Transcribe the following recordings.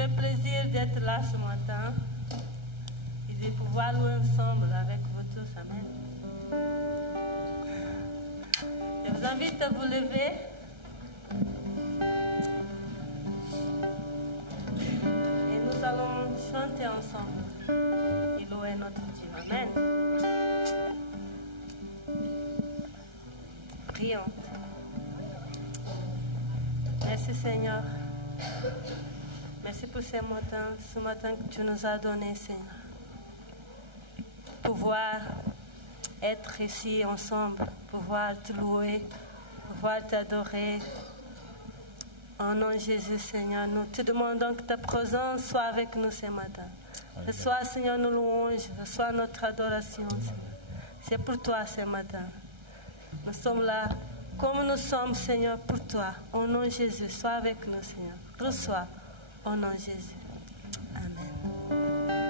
fait plaisir d'être là ce matin et de pouvoir louer ensemble avec vous tous. Amen. Je vous invite à vous lever. Et nous allons chanter ensemble et louer notre Dieu. Amen. Prions. Merci Seigneur. Merci pour ce matin que tu nous as donné, Seigneur. Pouvoir être ici ensemble, pouvoir te louer, pouvoir t'adorer. Au nom de Jésus, Seigneur, nous te demandons que ta présence soit avec nous ce matin. Reçois, Seigneur, nos louanges, reçois notre adoration, Seigneur. C'est pour toi ce matin. Nous sommes là comme nous sommes, Seigneur, pour toi. Au nom de Jésus, sois avec nous, Seigneur. Reçois, au nom de Jésus. Amen.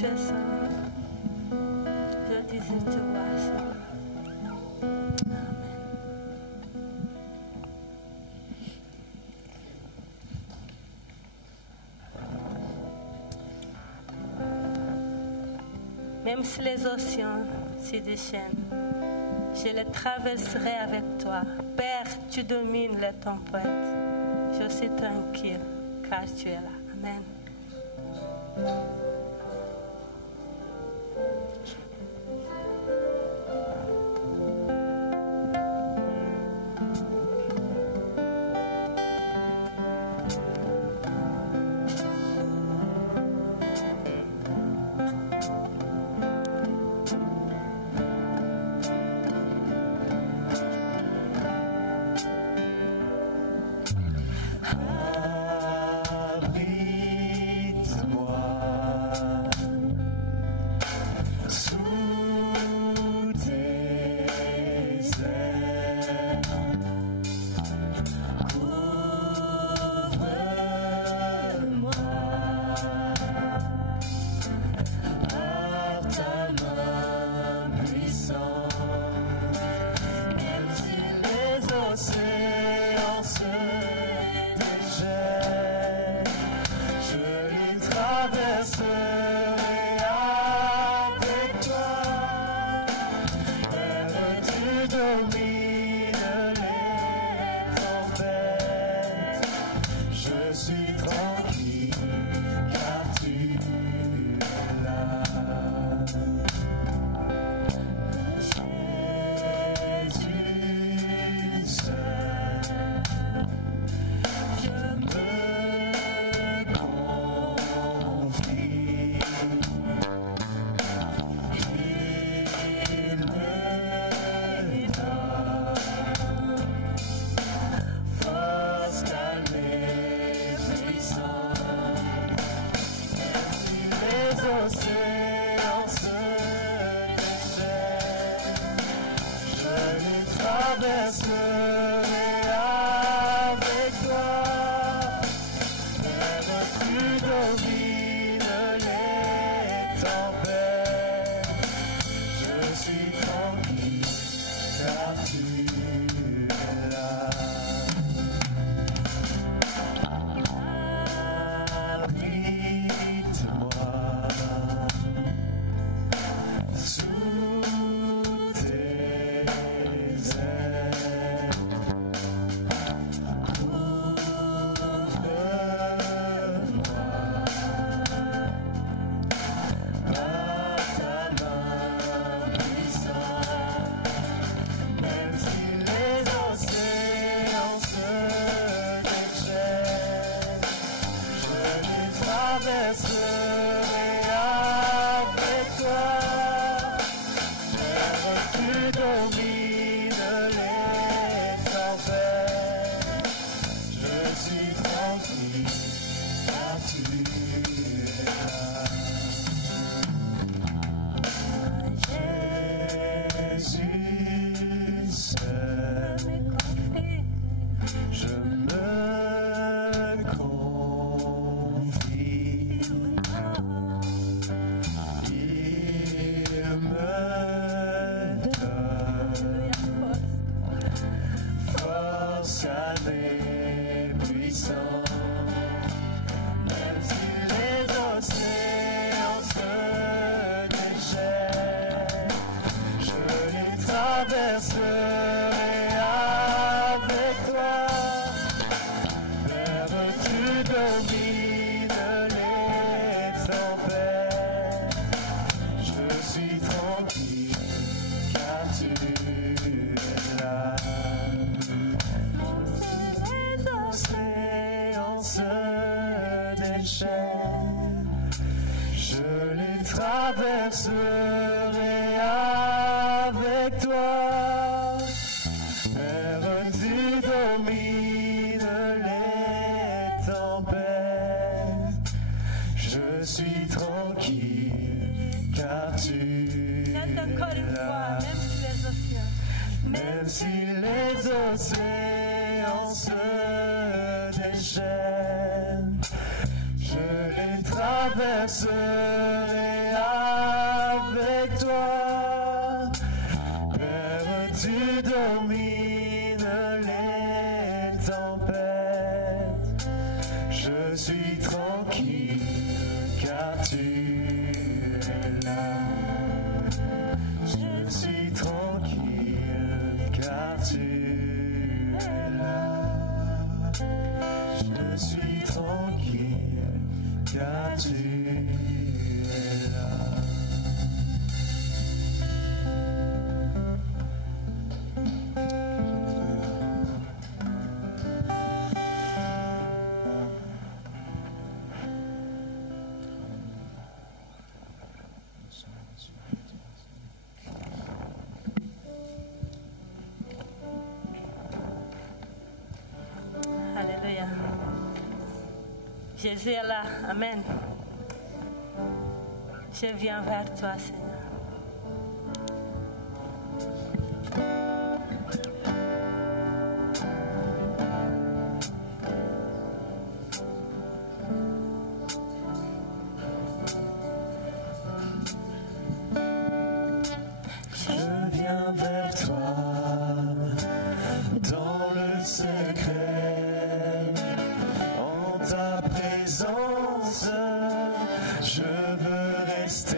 tu es saint. Je désire te voir, Seigneur. Même si les océans se déchaînent, je les traverserai avec toi. Père, tu domines les tempêtes. Je suis tranquille, car tu es là. Amen. traverserai Je suis tranquille car tu es là. Je suis tranquille car tu es là. Je suis tranquille car tu es là. Alléluia. Jésus est là. Amen. Je viens vers toi, Seigneur. Je viens vers toi dans le secret, en ta présence, je veux rester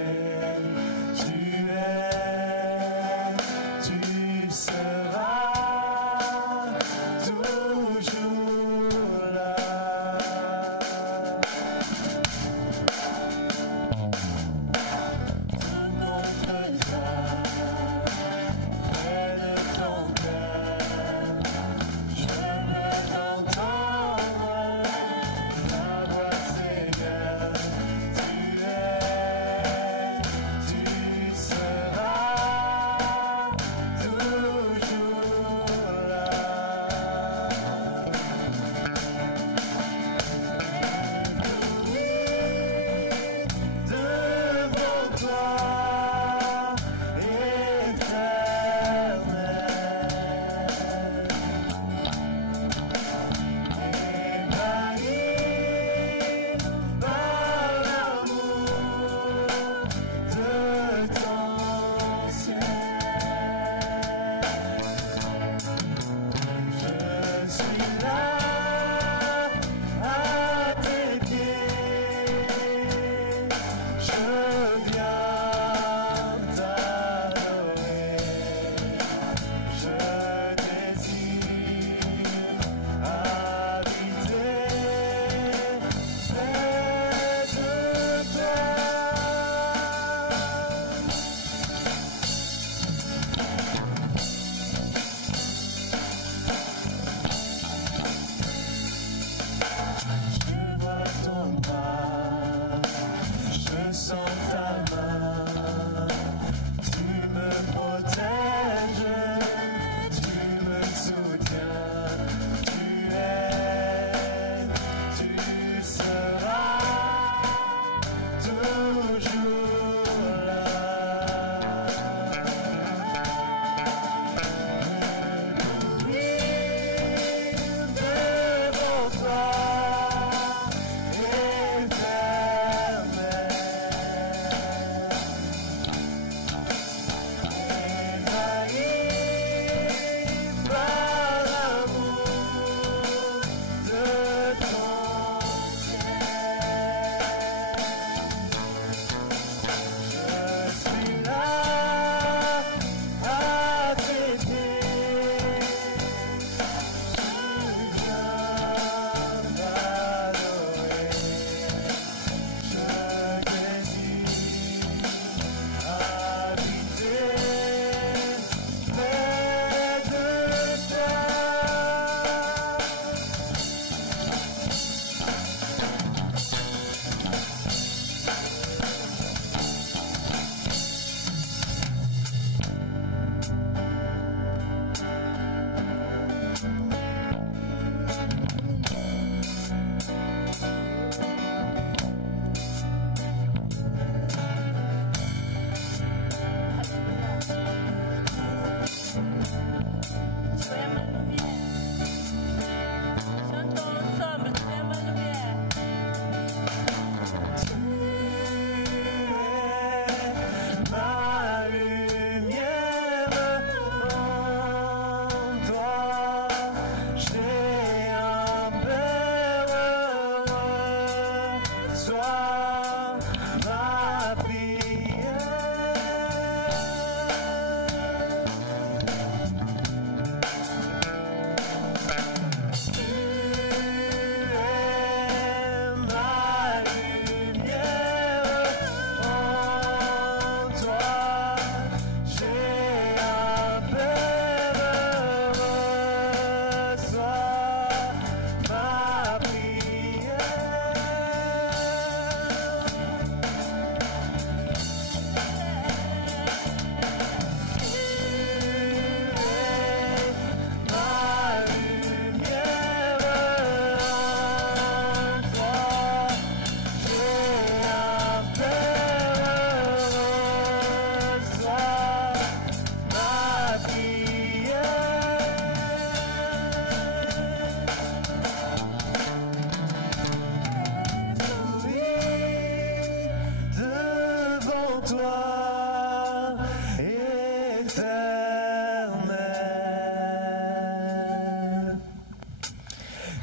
toi, Éternel,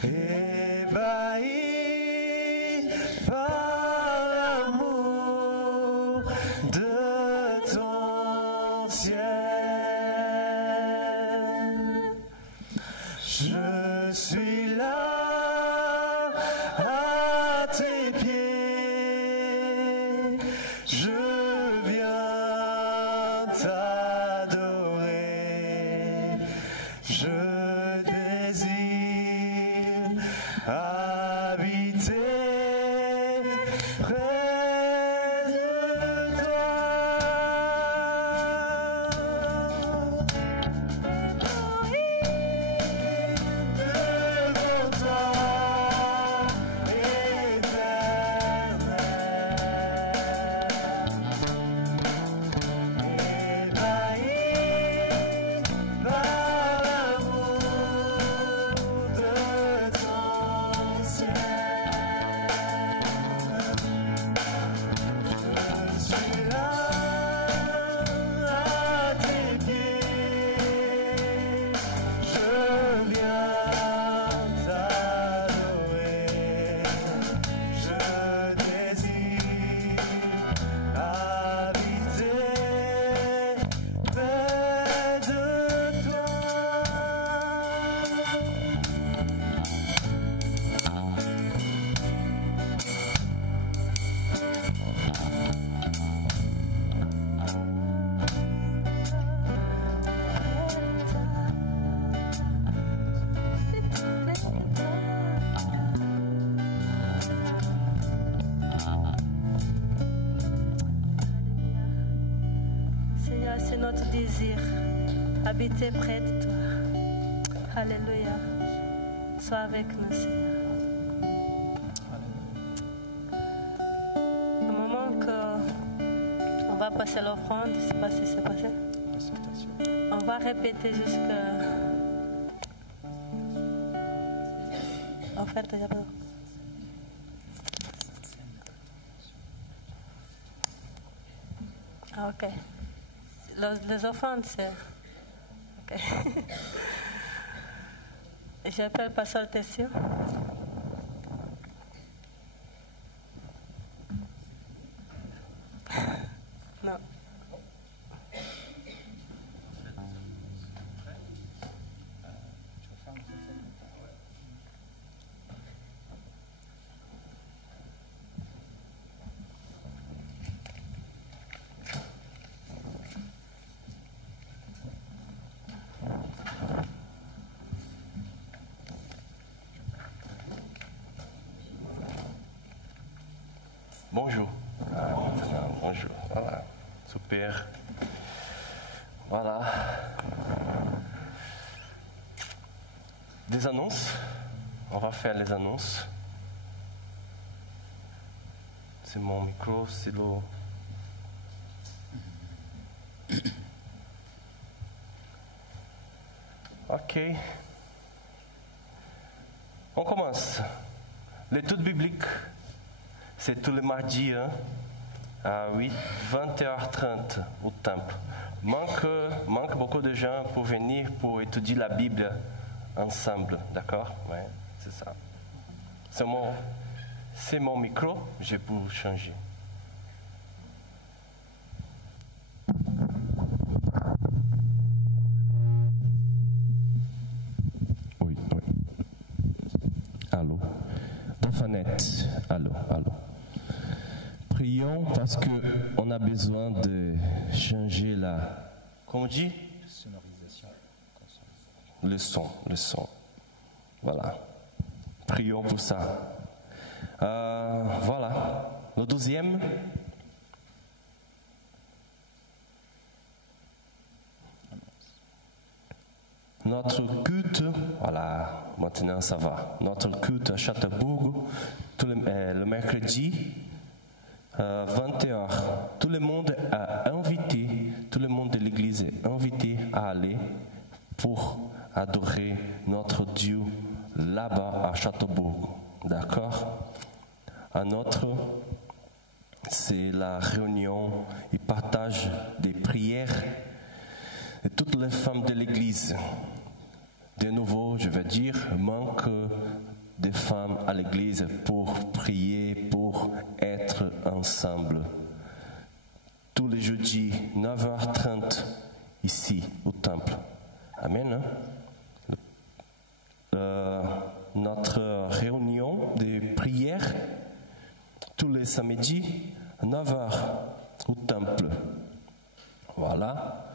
ébahi par l'amour de ton ciel. Je suis là à tes pieds, je viens t'adorer, je désire habiter près de toi. Devant toi, Éternel, ébahi par l'amour de ton ciel. Je suis là à tes pieds, je viens t'adorer, je désire habiter près de toi. Seigneur, c'est notre désir, habiter près de toi. Alléluia. Sois avec nous, Seigneur. Au moment qu'on va passer l'offrande, je ne sais pas si c'est passé, on va répéter jusqu'à... Offerte d'abord. Ah, ok. Les offrandes, c'est... Ok. J'appelle Pasteur Tessio. Non. Bonjour. Bonjour. Voilà. Super. Voilà. Des annonces. On va faire les annonces. C'est mon micro, c'est le... Ok. On commence. L'étude biblique, c'est tous les mardis, hein? Ah oui, 20h30 au temple. Manque beaucoup de gens pour venir pour étudier la Bible ensemble, d'accord? Ouais, c'est ça. C'est mon micro, je peux changer. Oui. Allô? Dauphinette, allô. Prions parce qu'on a besoin de changer la... Comment on dit? Sonorisation. Le son. Voilà. Prions pour ça. Voilà. Le deuxième. Notre culte, voilà, maintenant ça va. Notre culte à Châteaubourg, le mercredi, 20h. Tout le monde est invité, tout le monde de l'église est invité à aller pour adorer notre Dieu là-bas à Châteaubourg. D'accord? À notre c'est la réunion et partage des prières de toutes les femmes de l'Église. De nouveau, je vais dire, manque de femmes à l'Église pour prier, pour être ensemble. Tous les jeudis, 9h30, ici, au temple. Amen. Notre réunion de prière, tous les samedis, 9h, au temple. Voilà.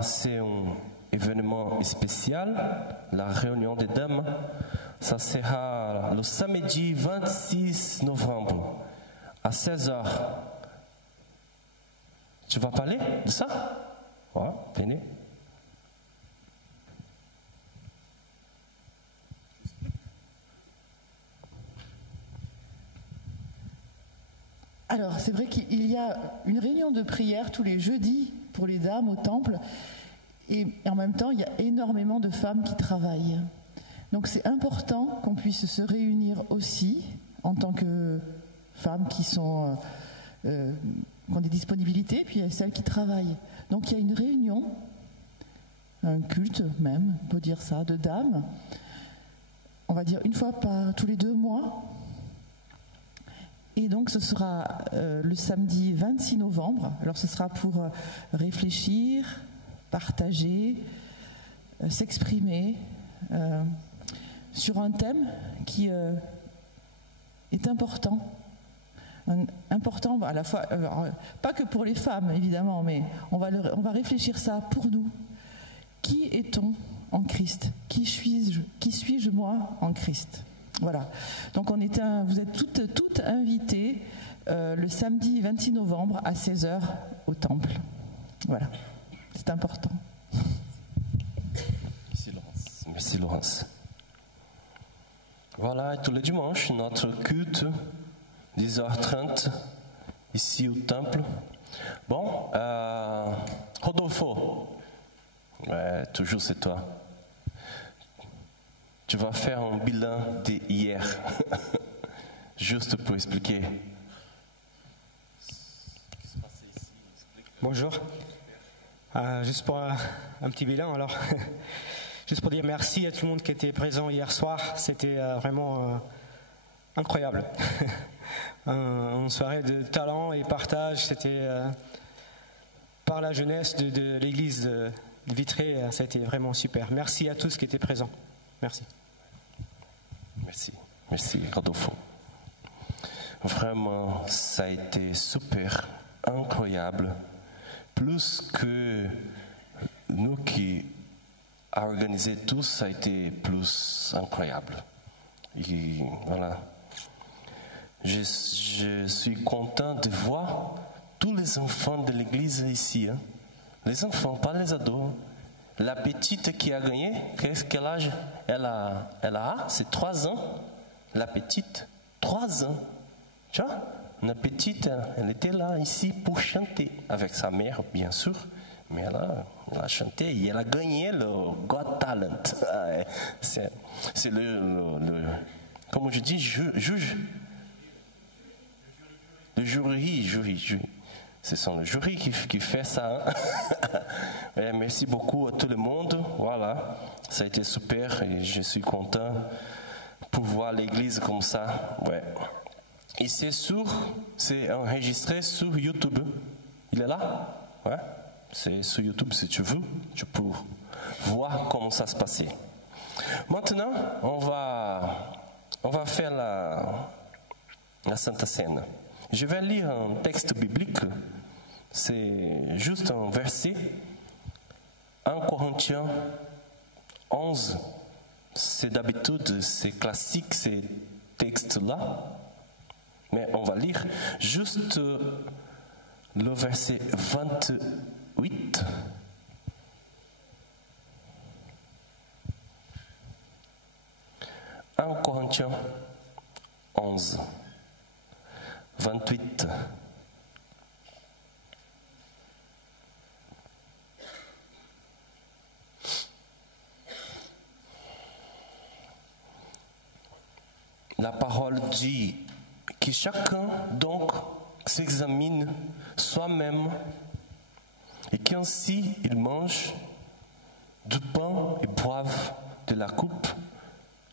C'est un événement spécial, la réunion des dames. Ça sera le samedi 26 novembre à 16h. Tu vas parler de ça? Ouais, venez. Alors, c'est vrai qu'il y a une réunion de prière tous les jeudis pour les dames au temple. Et en même temps, il y a énormément de femmes qui travaillent. Donc c'est important qu'on puisse se réunir aussi en tant que femmes qui ont des disponibilités, puis il y a celles qui travaillent. Donc il y a une réunion, un culte même, on peut dire ça, de dames. On va dire une fois tous les 2 mois. Et donc ce sera le samedi 26 novembre. Alors ce sera pour réfléchir, partager, s'exprimer sur un thème qui est important. Important à la fois, pas que pour les femmes évidemment, mais on va réfléchir ça pour nous. Qui est-on en Christ? Qui suis-je moi en Christ? Voilà. Donc vous êtes toutes invitées le samedi 26 novembre à 16h au temple. Voilà. C'est important. Merci Laurence. Merci Laurence. Voilà, tous les dimanches, notre culte, 10h30, ici au temple. Bon, Rodolfo, ouais, toujours c'est toi. Tu vas faire un bilan d'hier, juste pour expliquer. Bonjour. Juste pour un petit bilan alors. Juste pour dire merci à tout le monde qui était présent hier soir. C'était vraiment incroyable. Une soirée de talent et partage. C'était par la jeunesse de l'église de Vitré. Ça a été vraiment super. Merci à tous qui étaient présents. Merci. Merci Rodolfo. Vraiment, ça a été super, incroyable. Plus que nous qui avons organisé tout, ça a été plus incroyable. Et voilà. Je suis content de voir tous les enfants de l'église ici. Hein. Les enfants, pas les ados. La petite qui a gagné, quel âge elle a? C'est 3 ans. La petite, 3 ans. Tu vois? La petite, elle était là, ici, pour chanter. Avec sa mère, bien sûr. Mais elle a chanté et elle a gagné le Got Talent. C'est le comment je dis, juge. Le jury. Ce sont le jury qui fait ça. Hein? Merci beaucoup à tout le monde. Voilà, ça a été super et je suis content pour voir l'église comme ça. Ouais. Et c'est enregistré sur YouTube. Il est là? Ouais. C'est sur YouTube si tu veux. Tu peux voir comment ça se passait. Maintenant, on va faire la Sainte Seine. Je vais lire un texte biblique. C'est juste un verset. 1 Corinthiens 11. C'est d'habitude, c'est classique ces textes-là. Mais on va lire juste le verset 28. « 1 Corinthiens 11, 28. La parole dit que chacun donc s'examine soi-même et qu'ainsi il mange du pain et boive de la coupe.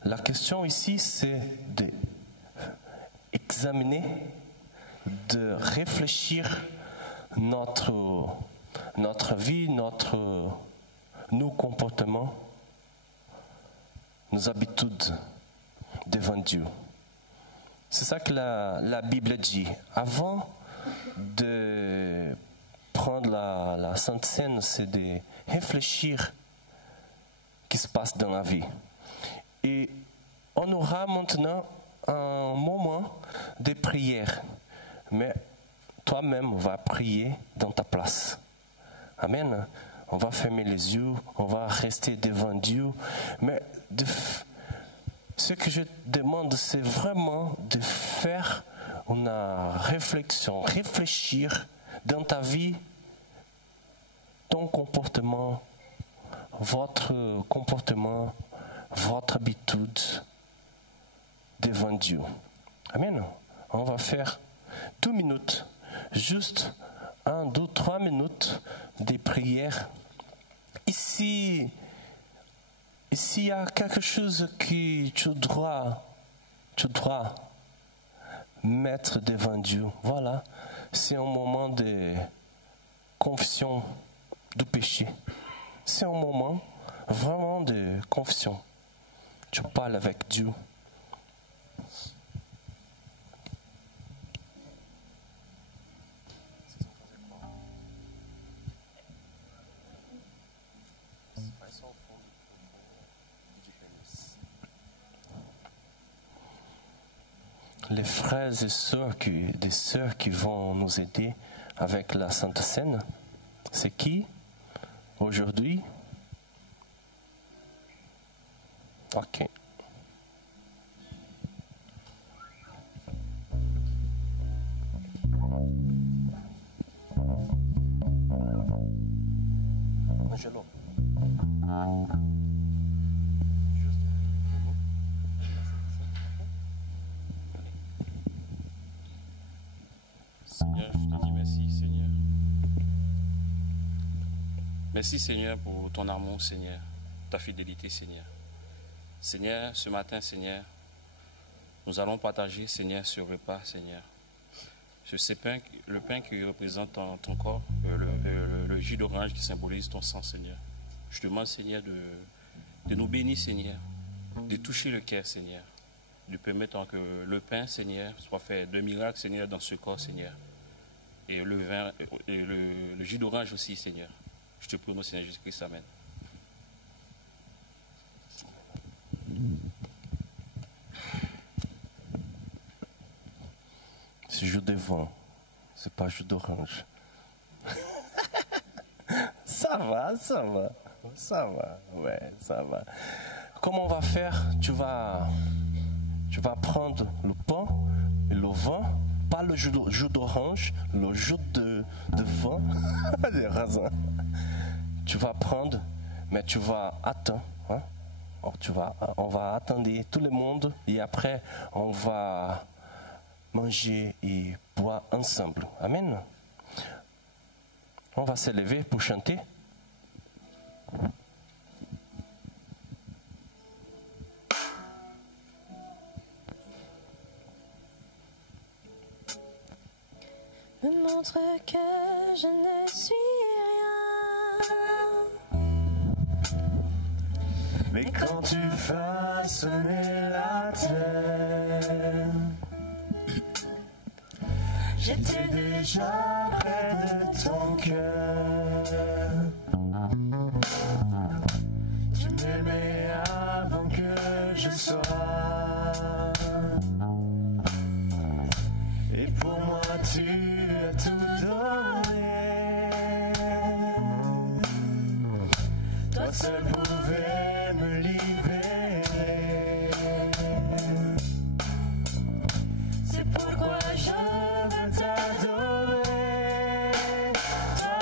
La question ici, c'est d'examiner, de réfléchir notre vie, nos comportements, nos habitudes devant Dieu. C'est ça que la Bible dit. Avant de prendre la Sainte Seine, c'est de réfléchir ce qui se passe dans la vie. Et on aura maintenant un moment de prière. Mais toi-même, va prier dans ta place. Amen. On va fermer les yeux, on va rester devant Dieu. Mais ce que je demande, c'est vraiment de faire une réflexion, réfléchir dans ta vie, ton comportement, votre habitude devant Dieu. Amen. On va faire 2 minutes, juste 1, 2, 3 minutes de prière. Ici, s'il y a quelque chose que tu dois mettre devant Dieu, voilà, c'est un moment de confession du péché. C'est un moment vraiment de confession. Tu parles avec Dieu. Les frères et sœurs qui vont nous aider avec la Sainte Seine, c'est qui aujourd'hui? Ok. Angelo. Seigneur, je te dis merci, Seigneur. Merci, Seigneur, pour ton amour, Seigneur, ta fidélité, Seigneur. Seigneur, ce matin, Seigneur, nous allons partager, Seigneur, ce repas, Seigneur. Le pain qui représente ton corps, le jus d'orange qui symbolise ton sang, Seigneur. Je te demande, Seigneur, de nous bénir, Seigneur, de toucher le cœur, Seigneur, de permettre que le pain, Seigneur, soit fait de miracles, Seigneur, dans ce corps, Seigneur. Et le vin, et le jus d'orange aussi, Seigneur. Je te prie, mon Seigneur Jésus-Christ, amen. C'est jus de vin, c'est pas jus d'orange. Ça va, ouais, ça va. Comment on va faire? Tu vas prendre le pain et le vin, pas le jus d'orange, le jus de vin, de raisin. Tu vas prendre, mais tu vas attendre. Hein? On va attendre tout le monde et après on va manger et boire ensemble. Amen. On va se lever pour chanter. Me montre que je ne suis rien. Mais quand tu façonnais la terre, j'étais déjà près de ton cœur. Tu m'aimais avant que je sois. Et pour moi tu as tout donné. Toi seul pouvais me libérer. C'est pourquoi je veux t'adorer. Toi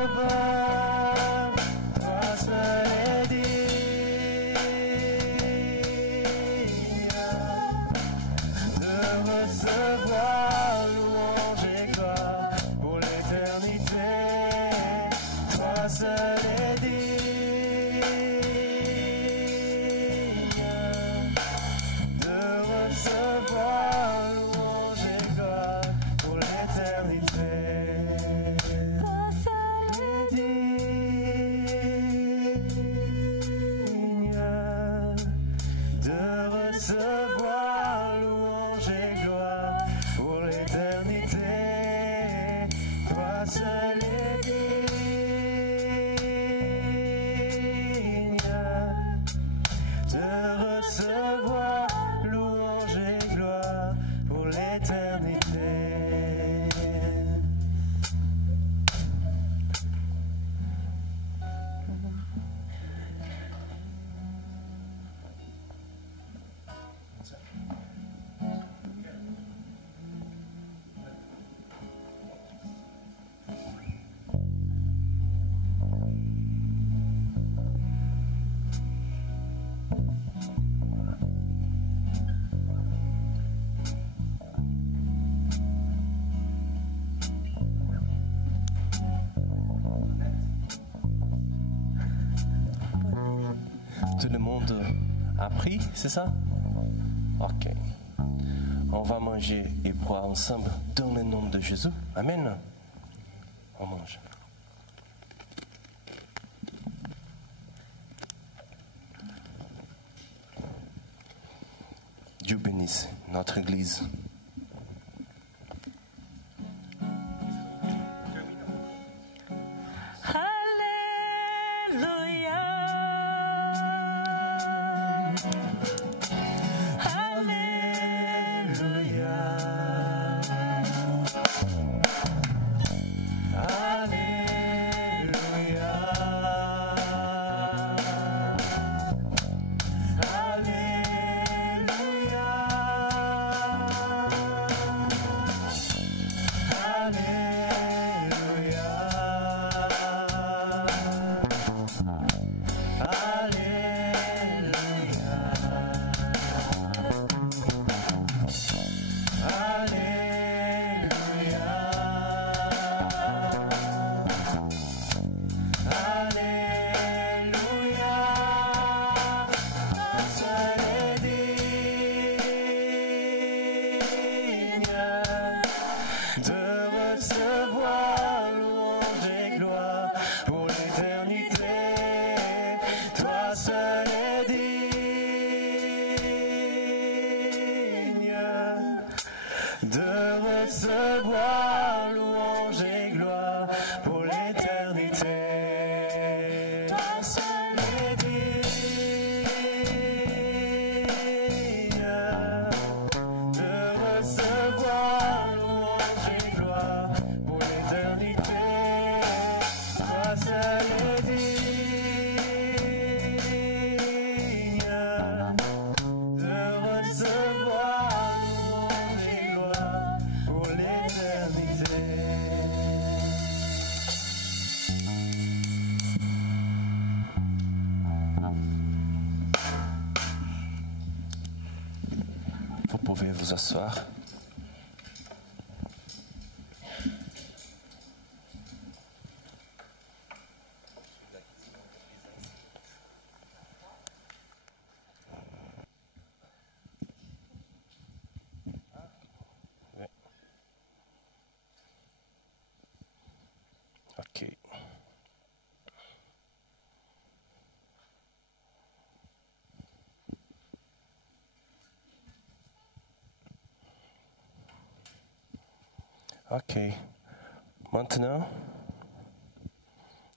sauveur, toi seul est digne de recevoir louange et gloire pour l'éternité. Toi seul est digne de recevoir louange et gloire pour l'éternité. Toi seul est digne de recevoir louange et gloire pour l'éternité. Toi seul est digne de recevoir louange et gloire pour l'éternité. Tout le monde a pris, c'est ça? Ok. On va manger et boire ensemble dans le nom de Jésus. Amen. On mange. Dieu bénisse notre Église. Alléluia. recevoir louange et gloire pour l'éternité. Toi seul es digne de recevoir louange et gloire pour l'éternité. Toi seul es digne de recevoir louange et gloire pour l'éternité. Vous pouvez vous asseoir. Ok. Ok. Maintenant,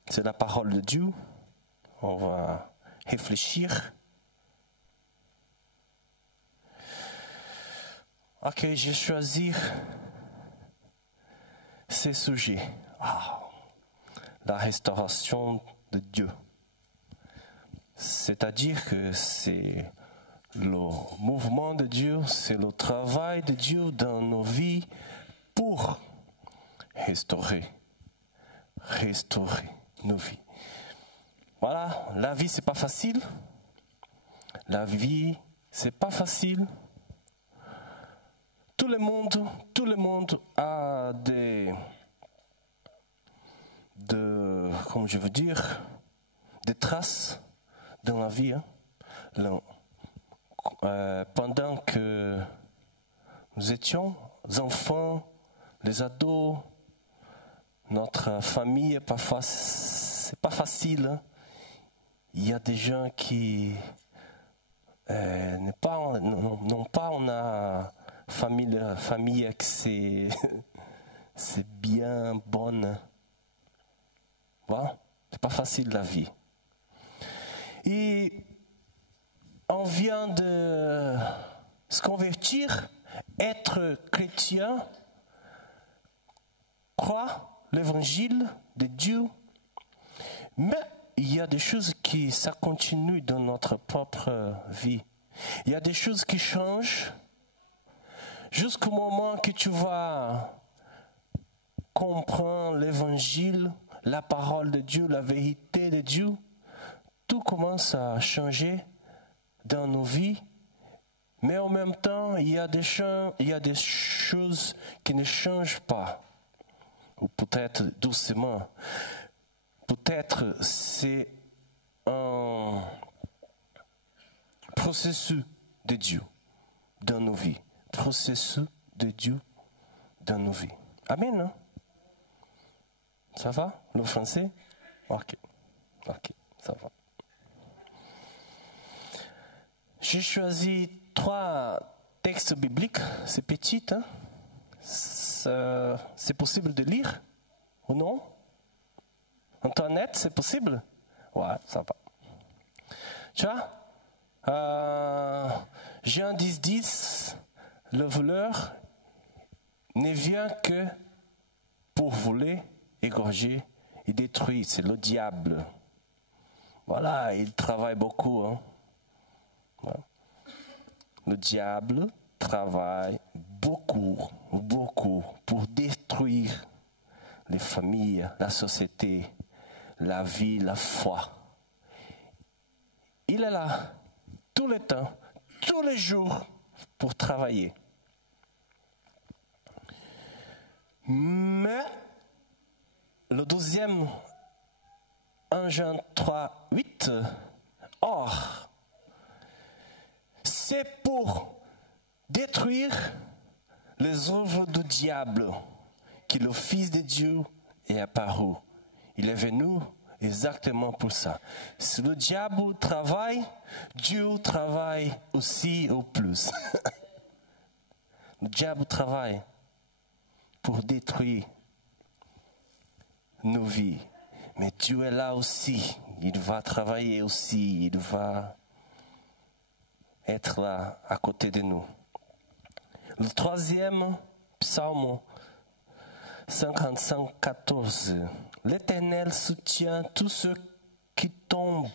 c'est la parole de Dieu. On va réfléchir. Ok, j'ai choisi ces sujets. La restauration de Dieu. C'est-à-dire que c'est le mouvement de Dieu, c'est le travail de Dieu dans nos vies pour restaurer restaurer nos vies. Voilà, la vie, c'est pas facile. La vie, c'est pas facile. Tout le monde a comment je veux dire, des traces dans la vie. Hein. Pendant que nous étions enfants, les ados, notre famille, parfois, c'est pas facile. Hein. Il y a des gens qui n'ont pas une famille qui c'est bien bonne. Voilà. C'est pas facile la vie. Et on vient de se convertir, être chrétien, croire l'évangile de Dieu, mais il y a des choses qui ça continue dans notre propre vie. Il y a des choses qui changent jusqu'au moment que tu vas comprendre l'évangile, la parole de Dieu, la vérité de Dieu. Tout commence à changer dans nos vies, mais en même temps, il y a des choses qui ne changent pas, ou peut-être doucement. Peut-être c'est un processus de Dieu dans nos vies. Processus de Dieu dans nos vies. Amen, hein? Ça va, le français? Ok, ça va. J'ai choisi 3 textes bibliques, c'est petit, hein? C'est possible de lire ou non? Internet, c'est possible? Ouais, ça va. Tu vois? Jean 10, le voleur ne vient que pour voler, égorger et détruire. C'est le diable. Voilà, il travaille beaucoup. Hein? Voilà. Le diable travaille beaucoup pour détruire les familles, la société, la vie, la foi. Il est là tout le temps, tous les jours pour travailler. Mais le deuxième, 1 Jean 3, 8, or, c'est pour détruire les œuvres du diable que le Fils de Dieu est apparu. Il est venu exactement pour ça. Si le diable travaille, Dieu travaille aussi au plus. Le diable travaille pour détruire nos vies. Mais Dieu est là aussi. Il va travailler aussi. Il va être là à côté de nous. Le troisième psaume 55, 14. L'Éternel soutient tous ceux qui tombent.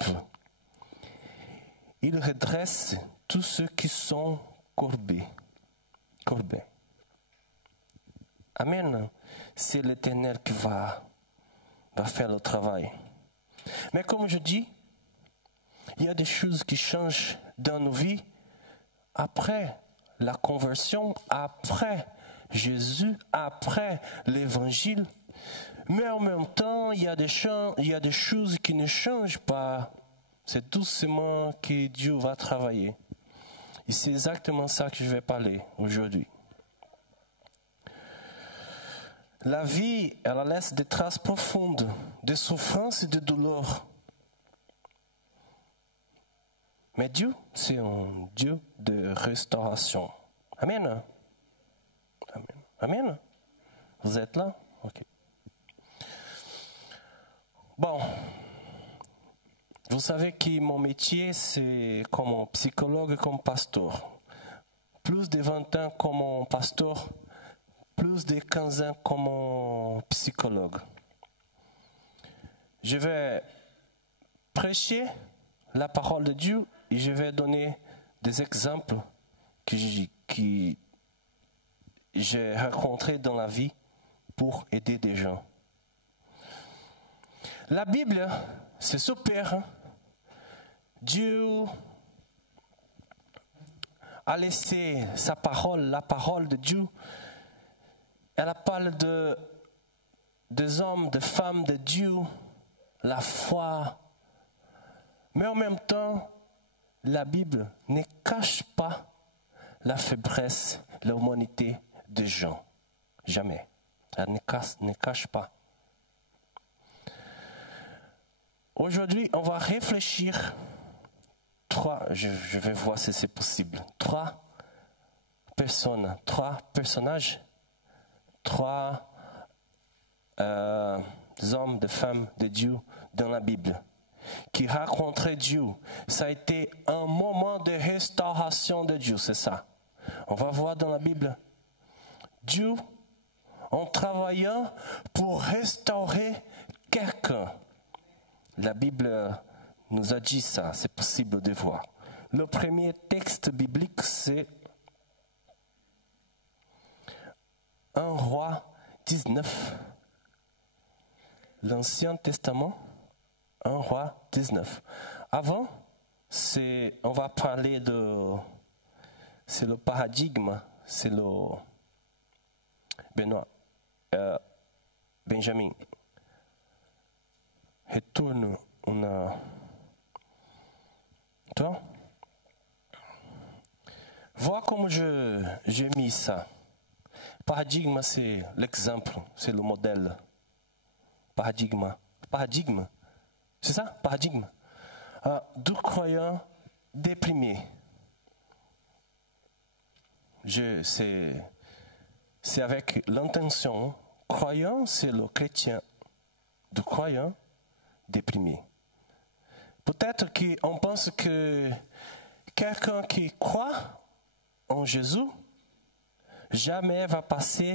Il redresse tous ceux qui sont courbés. Amen. C'est l'Éternel qui va faire le travail. Mais comme je dis, il y a des choses qui changent dans nos vies après la conversion, après Jésus, après l'évangile. Mais en même temps, il y a des choses qui ne changent pas. C'est doucement que Dieu va travailler. Et c'est exactement ça que je vais parler aujourd'hui. La vie, elle laisse des traces profondes de souffrance et de douleur. Mais Dieu, c'est un Dieu de restauration. Amen. Amen. Amen. Vous êtes là? Ok. Bon. Vous savez que mon métier, c'est comme psychologue et comme pasteur. Plus de 20 ans comme pasteur, plus de 15 ans comme psychologue. Je vais prêcher la parole de Dieu et je vais donner des exemples que j'ai rencontrés dans la vie pour aider des gens. La Bible, c'est super. Hein? Dieu a laissé sa parole, la parole de Dieu. Elle parle des hommes, des femmes de Dieu, la foi. Mais en même temps, la Bible ne cache pas la faiblesse, l'humanité des gens. Jamais. Elle ne cache pas. Aujourd'hui, on va réfléchir je vais voir si c'est possible. 3 personnes, 3 personnages, 3 hommes, de femmes de Dieu dans la Bible qui rencontraient Dieu. Ça a été un moment de restauration de Dieu, c'est ça. On va voir dans la Bible Dieu en travaillant pour restaurer quelqu'un. La Bible nous a dit ça, c'est possible de voir. Le premier texte biblique, c'est 1 Roi 19. L'Ancien Testament, 1 Roi 19. Avant, on va parler c'est le paradigme, c'est le Benjamin. Retourne Toi? Vois comme j'ai mis ça. Paradigme, c'est l'exemple, c'est le modèle. Paradigme. C'est ça? Paradigme. Du croyant déprimé. C'est avec l'intention. Croyant, c'est le chrétien. Du croyant déprimé. Peut-être qu'on pense que quelqu'un qui croit en Jésus jamais va passer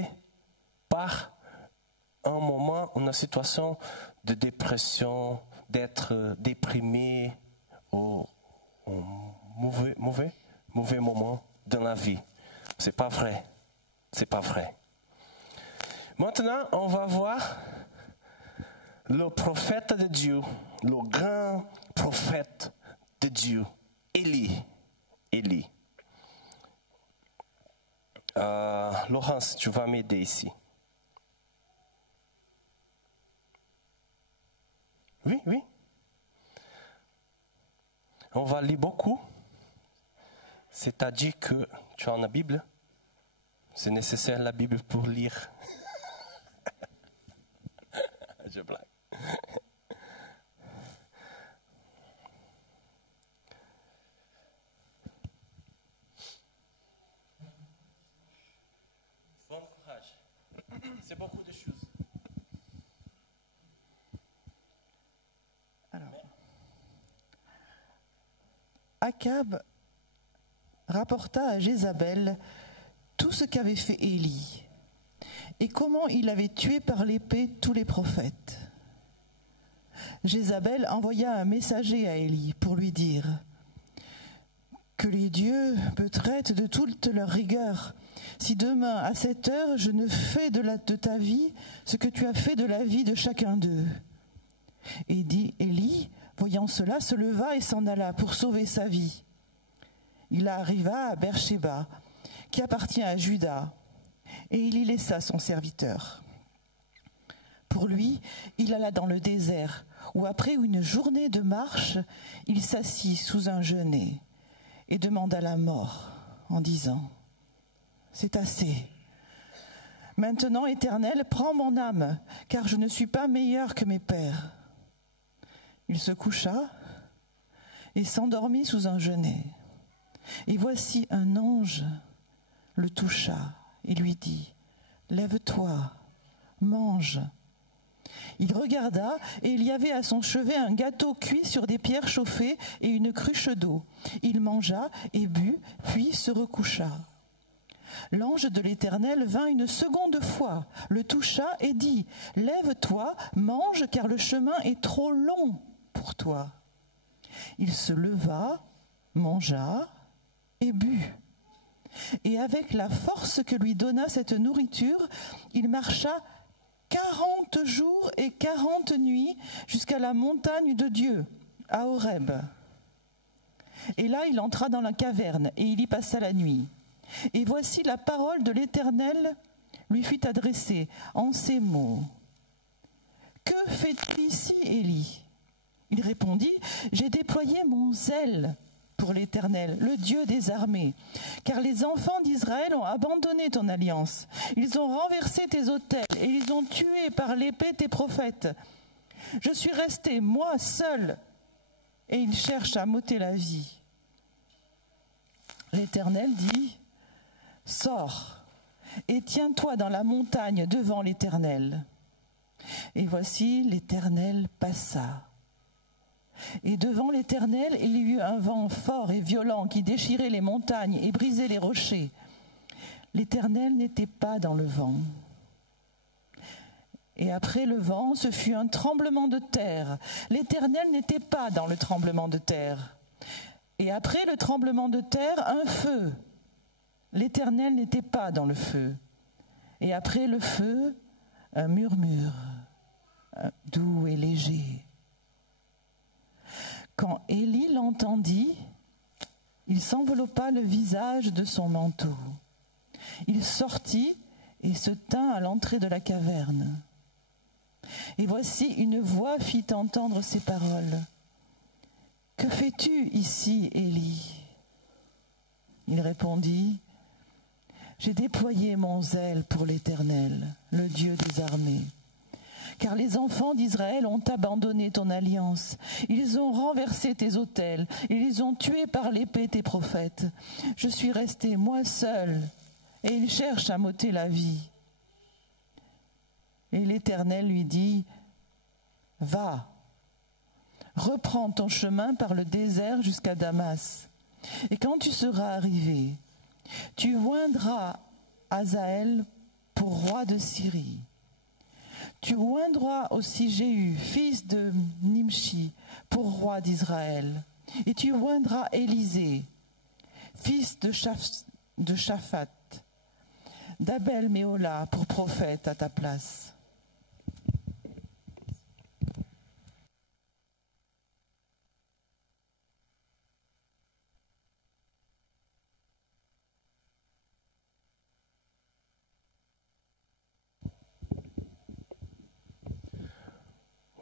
par un moment, une situation de dépression, d'être déprimé au mauvais moment dans la vie. C'est pas vrai. C'est pas vrai. Maintenant, on va voir le prophète de Dieu, le grand prophète de Dieu, Élie. Laurence, tu vas m'aider ici. Oui. On va lire beaucoup. C'est-à-dire que tu as la Bible. C'est nécessaire la Bible pour lire. Je blague. Bon courage. C'est beaucoup de choses. Alors, Akab rapporta à Jézabel tout ce qu'avait fait Élie et comment il avait tué par l'épée tous les prophètes. Jézabel envoya un messager à Élie pour lui dire « Que les dieux me traitent de toute leur rigueur, si demain à cette heure je ne fais de ta vie ce que tu as fait de la vie de chacun d'eux. » Et Élie, voyant cela, se leva et s'en alla pour sauver sa vie. Il arriva à Beersheba, qui appartient à Juda, et il y laissa son serviteur. Pour lui, il alla dans le désert, où après une journée de marche, il s'assit sous un genêt et demanda la mort, en disant « C'est assez. Maintenant, Éternel, prends mon âme, car je ne suis pas meilleur que mes pères. » Il se coucha et s'endormit sous un genêt. Et voici un ange le toucha et lui dit « Lève-toi, mange. » Il regarda, et il y avait à son chevet un gâteau cuit sur des pierres chauffées et une cruche d'eau. Il mangea et but, puis se recoucha. L'ange de l'Éternel vint une seconde fois, le toucha et dit « Lève-toi, mange, car le chemin est trop long pour toi. » Il se leva, mangea et but. Et avec la force que lui donna cette nourriture, il marcha 40 jours et 40 nuits jusqu'à la montagne de Dieu, à Horeb. Et là, il entra dans la caverne et il y passa la nuit. Et voici la parole de l'Éternel lui fut adressée en ces mots. « Que fais-tu ici, Élie » Il répondit, « J'ai déployé mon zèle pour l'Éternel, le Dieu des armées, car les enfants d'Israël ont abandonné ton alliance. Ils ont renversé tes autels et ils ont tué par l'épée tes prophètes. Je suis resté, moi seul, et ils cherchent à m'ôter la vie. » L'Éternel dit, « Sors et tiens-toi dans la montagne devant l'Éternel. » Et voici, l'Éternel passa. Et devant l'Éternel, il y eut un vent fort et violent qui déchirait les montagnes et brisait les rochers. L'Éternel n'était pas dans le vent. Et après le vent, ce fut un tremblement de terre. L'Éternel n'était pas dans le tremblement de terre. Et après le tremblement de terre, un feu. L'Éternel n'était pas dans le feu. Et après le feu, un murmure, doux et léger. Quand Élie l'entendit, il s'enveloppa le visage de son manteau. Il sortit et se tint à l'entrée de la caverne. Et voici une voix fit entendre ces paroles. « Que fais-tu ici, Élie » Il répondit, « J'ai déployé mon zèle pour l'Éternel, le Dieu des armées. Car les enfants d'Israël ont abandonné ton alliance. Ils ont renversé tes autels. Ils ont tué par l'épée tes prophètes. Je suis resté, moi seul, et ils cherchent à m'ôter la vie. » Et l'Éternel lui dit, « Va, reprends ton chemin par le désert jusqu'à Damas. Et quand tu seras arrivé, tu oindras Hazaël pour roi de Syrie. Tu oindras aussi Jéhu, fils de Nimshi, pour roi d'Israël. Et tu oindras Élisée, fils de Shaphat, d'Abel Méhola, pour prophète à ta place. »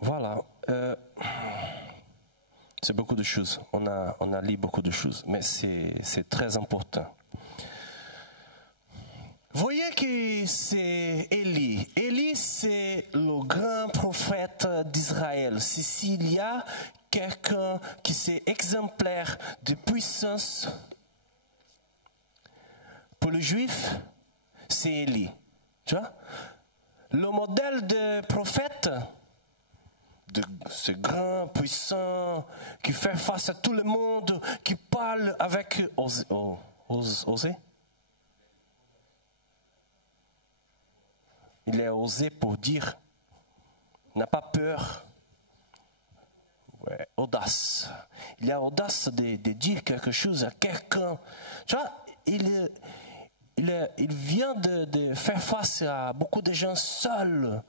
Voilà, c'est beaucoup de choses. On a lu beaucoup de choses, mais c'est très important. Voyez que c'est Élie. Élie, c'est le grand prophète d'Israël. S'il y a quelqu'un qui est exemplaire de puissance pour le juif, c'est Élie. Tu vois? Le modèle de prophète, de ce grand, puissant, qui fait face à tout le monde, qui parle avec osé. Il est osé pour dire, n'a pas peur, ouais, audace. Il a audace de dire quelque chose à quelqu'un. Tu vois, il vient de faire face à beaucoup de gens seuls.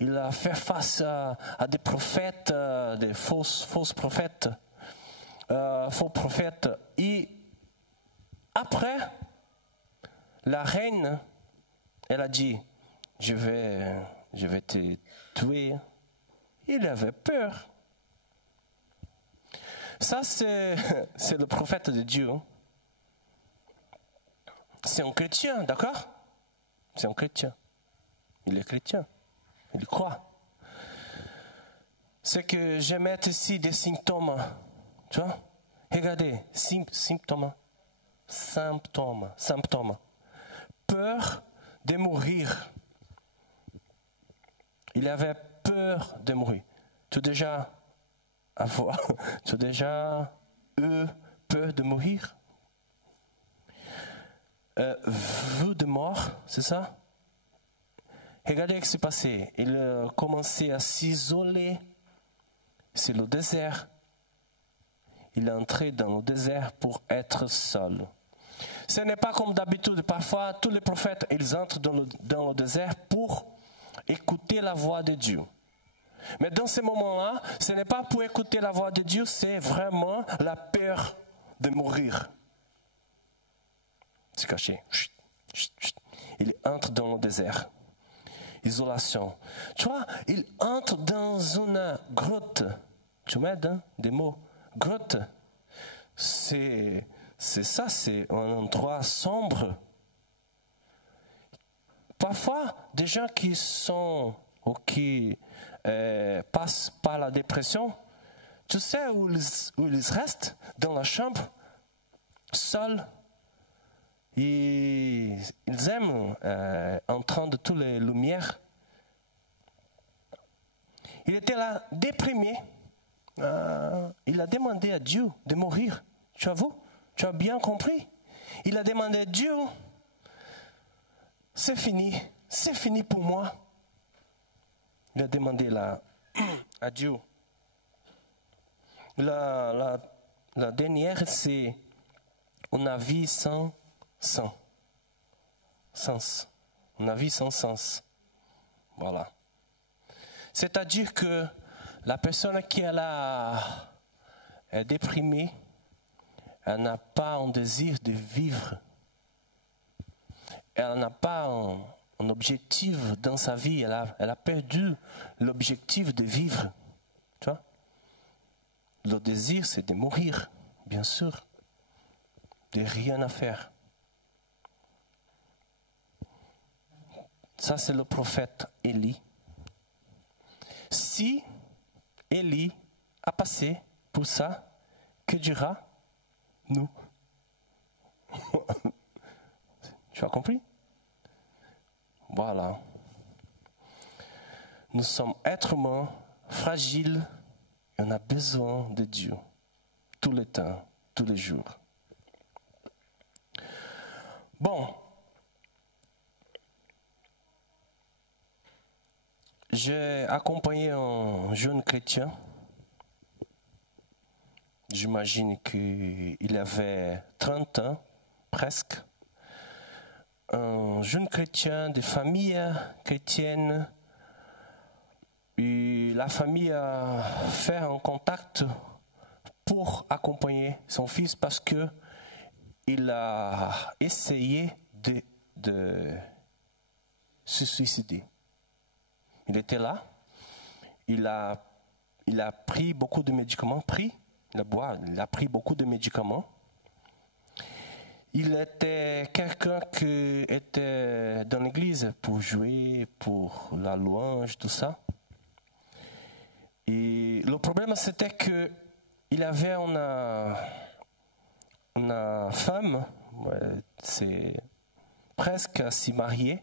Il a fait face à des prophètes, des faux prophètes, faux prophètes. Et après, la reine, elle a dit, je vais te tuer. Il avait peur. Ça, c'est le prophète de Dieu. C'est un chrétien, d'accord? C'est un chrétien. Il est chrétien. Il croit. C'est que je vais mettre ici des symptômes. Tu vois? Regardez, symptômes. Peur de mourir. Il avait peur de mourir. Tu as déjà eu peur de mourir? Vue de mort, c'est ça? Regardez ce qui s'est passé. Il a commencé à s'isoler sur le désert. Il est entré dans le désert pour être seul. Ce n'est pas comme d'habitude. Parfois, tous les prophètes, ils entrent dans le désert pour écouter la voix de Dieu. Mais dans ces moments-là, ce n'est pas pour écouter la voix de Dieu, c'est vraiment la peur de mourir. Se cacher. Il entre dans le désert. Isolation. Tu vois, il entre dans une grotte. Tu m'aides, hein, des mots. Grotte. C'est ça, c'est un endroit sombre. Parfois, des gens qui sont ou qui passent par la dépression, tu sais où ils restent dans la chambre, seuls. Ils aiment entendre toutes les lumières. Il était là, déprimé. Il a demandé à Dieu de mourir. Tu as vu? Tu as bien compris? Il a demandé à Dieu, c'est fini pour moi. Il a demandé là à Dieu. La dernière, c'est une vie sans sens. Une vie sans sens. Voilà. C'est-à-dire que la personne qui est déprimée, elle n'a pas un désir de vivre. Elle n'a pas un objectif dans sa vie. Elle a perdu l'objectif de vivre. Tu vois? Le désir, c'est de mourir, bien sûr. De rien à faire. Ça, c'est le prophète Élie. Si Élie a passé pour ça, que dira-nous? Tu as compris? Voilà. Nous sommes êtres humains, fragiles, et on a besoin de Dieu. Tout le temps, tous les jours. Bon. J'ai accompagné un jeune chrétien. J'imagine qu'il avait 30 ans, presque. Un jeune chrétien de famille chrétienne. Et la famille a fait un contact pour accompagner son fils parce que il a essayé de se suicider. Il était là, il a pris beaucoup de médicaments, il a pris beaucoup de médicaments. Il était quelqu'un qui était dans l'église pour jouer, pour la louange, tout ça. Et le problème, c'était que il avait une femme, c'est presque à s'y marier,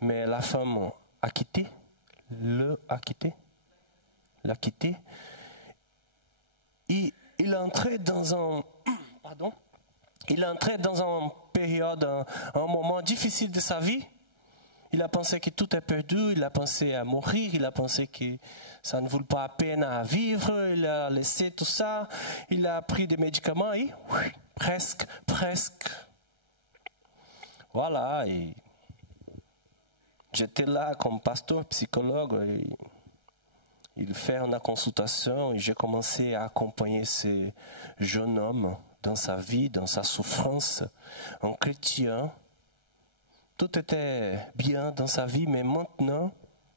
mais la femme l'a quitté. Et il entrait dans une période, un moment difficile de sa vie. Il a pensé que tout est perdu, il a pensé à mourir, il a pensé que ça ne vaut pas la peine à vivre, il a laissé tout ça, il a pris des médicaments et presque. Voilà, et j'étais là comme pasteur, psychologue, et il fait une consultation et j'ai commencé à accompagner ce jeune homme dans sa vie, dans sa souffrance, un chrétien. Tout était bien dans sa vie, mais maintenant,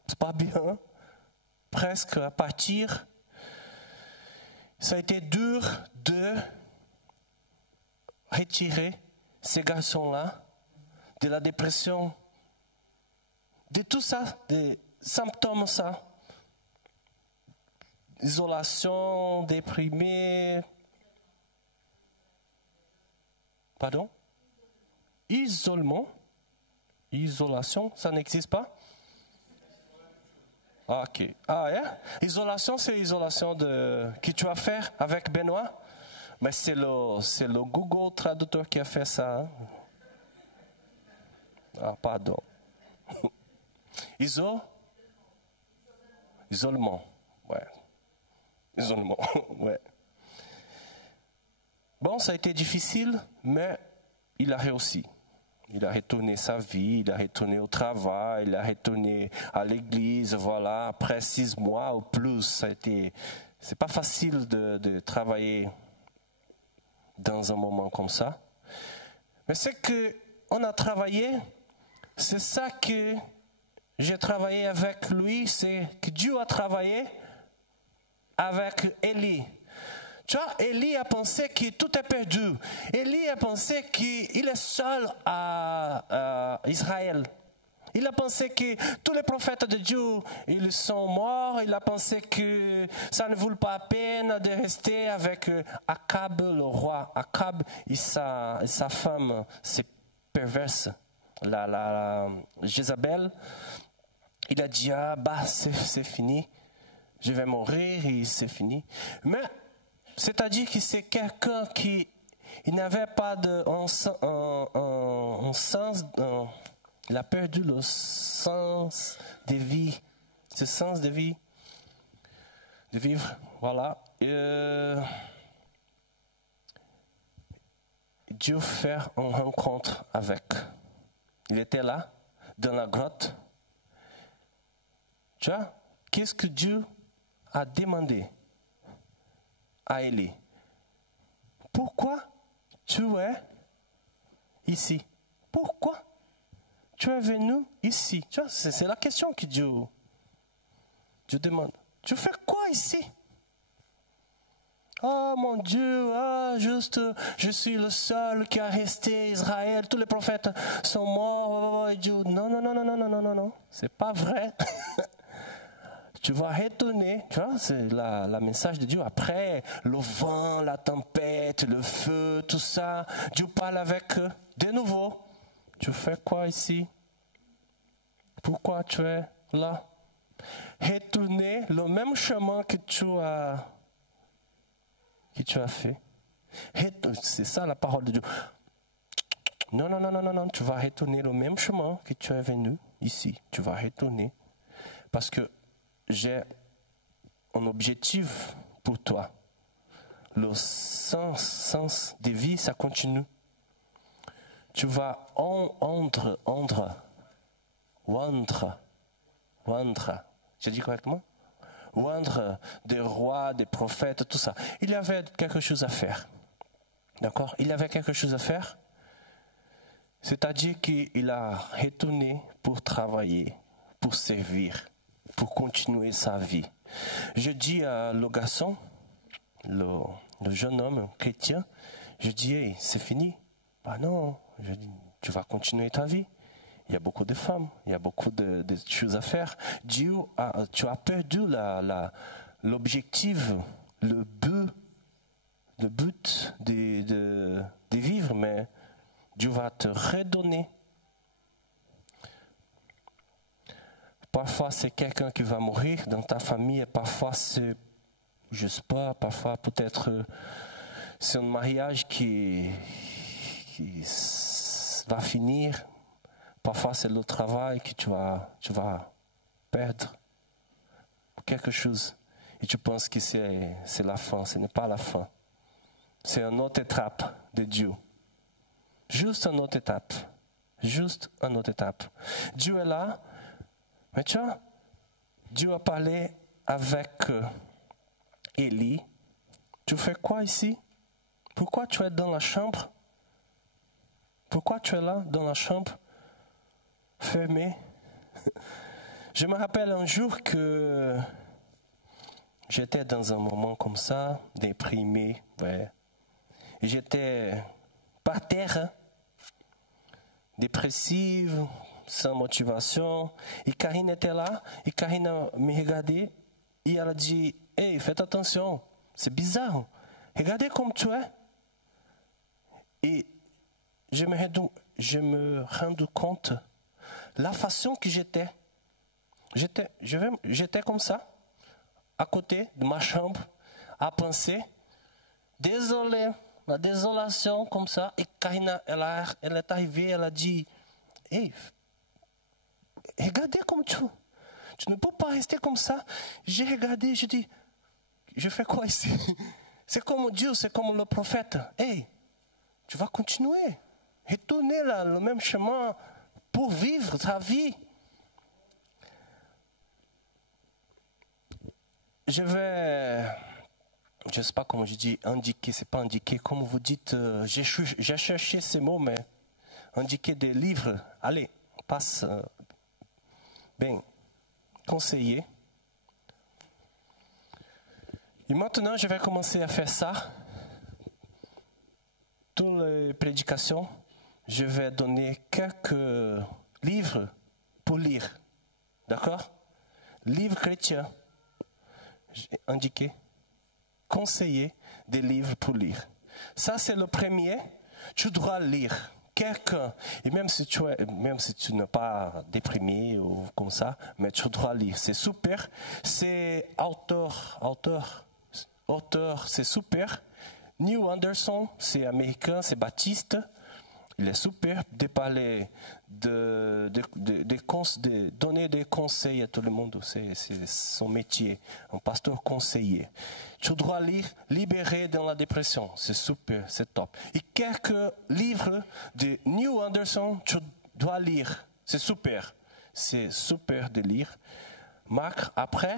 c'est pas bien. Presque à partir, ça a été dur de retirer ces garçons-là de la dépression, de tout ça, des symptômes, ça. Isolation, déprimé. Pardon? Isolement. Isolation, ça n'existe pas? Ok. Ah, yeah? Isolation, c'est isolation que tu vas faire avec Benoît. Mais c'est le Google Traducteur qui a fait ça. Hein? Ah, pardon. Isolement. Ouais. Isolement. Ouais. Bon, ça a été difficile, mais il a réussi. Il a retourné sa vie, il a retourné au travail, il a retourné à l'église, voilà. Après 6 mois ou plus, c'est pas facile de travailler dans un moment comme ça. Mais c'est que on a travaillé, c'est ça que j'ai travaillé avec lui, c'est que Dieu a travaillé avec Élie. Tu vois, Élie a pensé que tout est perdu. Élie a pensé qu'il est seul à Israël. Il a pensé que tous les prophètes de Dieu, ils sont morts. Il a pensé que ça ne vaut pas la peine de rester avec Akab, le roi. Akab et sa femme, c'est perverse. La Jézabel, il a dit, ah bah c'est fini. Je vais mourir et c'est fini. Mais c'est-à-dire que c'est quelqu'un qui n'avait pas un sens, il a perdu le sens de vie, ce sens de vie, de vivre, voilà. Dieu fait une rencontre avec. Il était là, dans la grotte. Tu vois, qu'est-ce que Dieu a demandé à Élie? Pourquoi tu es ici? Pourquoi tu es venu ici? Tu vois, c'est la question que Dieu demande. Tu fais quoi ici? Oh mon Dieu, juste je suis le seul qui a resté Israël, tous les prophètes sont morts. Et Dieu, non, c'est pas vrai. Tu vas retourner, tu vois, c'est la message de Dieu. Après, le vent, la tempête, le feu, tout ça, Dieu parle avec eux. De nouveau, tu fais quoi ici? Pourquoi tu es là? Retourner le même chemin que tu as fait. C'est ça la parole de Dieu. Non, tu vas retourner le même chemin que tu es venu ici. Tu vas retourner. Parce que j'ai un objectif pour toi. Le sens de vie, ça continue. Tu vas wandre. J'ai dit correctement? Wandre des rois, des prophètes, tout ça. Il y avait quelque chose à faire. D'accord? Il y avait quelque chose à faire. C'est-à-dire qu'il a retourné pour travailler, pour servir, pour continuer sa vie. Je dis à le garçon, le jeune homme chrétien, je dis, hey, c'est fini. Bah non, je dis, tu vas continuer ta vie. Il y a beaucoup de femmes, il y a beaucoup de choses à faire. Tu as perdu l'objectif, le but de vivre, mais Dieu va te redonner. Parfois, c'est quelqu'un qui va mourir dans ta famille, et parfois, c'est, je sais pas, parfois, peut-être, c'est un mariage qui va finir. Parfois, c'est le travail que tu vas perdre. Quelque chose. Et tu penses que c'est la fin. Ce n'est pas la fin. C'est une autre étape de Dieu. Juste une autre étape. Juste une autre étape. Dieu est là. Mais tu vois, Dieu a parlé avec Élie. Tu fais quoi ici? Pourquoi tu es dans la chambre? Pourquoi tu es là, dans la chambre? Fermé. Je me rappelle un jour que j'étais dans un moment comme ça, déprimé, ouais. Et j'étais par terre, dépressive, sans motivation. Et Karine était là, et Karine me regardait, et elle a dit, hey, faites attention, c'est bizarre, regardez comme tu es. Et je me rends compte la façon que j'étais comme ça, à côté de ma chambre, à penser, désolé, la désolation comme ça. Et Karina, elle est arrivée, elle a dit, hey, regardez comme tu ne peux pas rester comme ça. J'ai regardé, je dis, je fais quoi ici? C'est comme Dieu, c'est comme le prophète. Hey, tu vas continuer. retourner là, le même chemin pour vivre sa vie. Je ne sais pas comment je dis, indiquer, c'est pas indiquer, comme vous dites, j'ai cherché ces mots, mais indiquer des livres, allez, passe, bien, conseiller. Et maintenant, je vais commencer à faire ça. Toutes les prédications, je vais donner quelques livres pour lire. D'accord? Livres chrétiens. J'ai indiqué. Conseiller des livres pour lire. Ça, c'est le premier. Tu dois lire. Quelqu'un, et même si tu n'es pas déprimé ou comme ça, mais tu dois lire. C'est super. C'est auteur, c'est super. Neil Anderson, c'est américain, c'est baptiste. Il est super de parler, de donner des conseils à tout le monde. C'est son métier, un pasteur conseiller. Tu dois lire Libéré dans la dépression. C'est super, c'est top. Et quelques livres de Neil Anderson, tu dois lire. C'est super. C'est super de lire. Marc, après,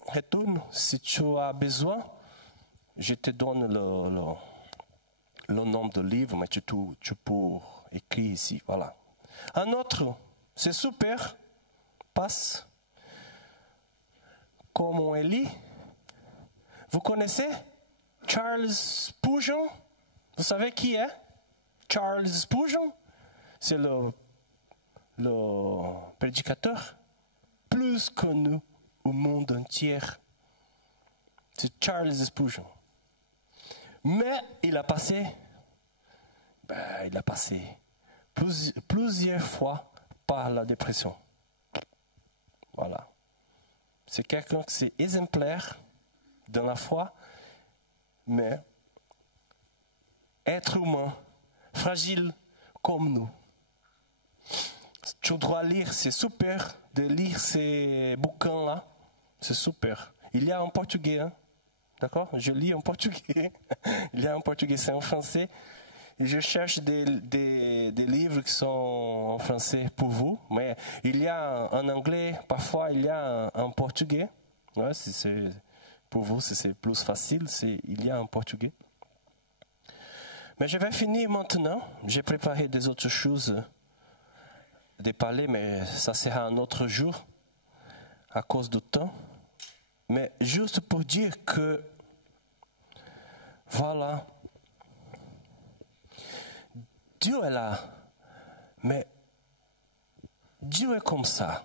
retourne si tu as besoin. Je te donne le nombre de livres, mais tu peux écrire ici. Voilà. Un autre, c'est super. Passe. Comme on lit. Vous connaissez Charles Spurgeon? Vous savez qui est Charles Spurgeon? C'est le prédicateur plus connu au monde entier. C'est Charles Spurgeon. Mais il a passé plusieurs fois par la dépression. Voilà. C'est quelqu'un qui est exemplaire dans la foi, mais être humain, fragile comme nous. Tu dois lire, c'est super de lire ces bouquins-là. C'est super. Il y a en portugais, hein? D'accord? Je lis en portugais. Il y a en portugais, c'est en français. Et je cherche des livres qui sont en français pour vous. Mais il y a en anglais, parfois il y a en portugais. Ouais, pour vous, c'est plus facile. Il y a en portugais. Mais je vais finir maintenant. J'ai préparé des autres choses de parler, mais ça sera un autre jour à cause du temps. Mais juste pour dire que, voilà, Dieu est là, mais Dieu est comme ça.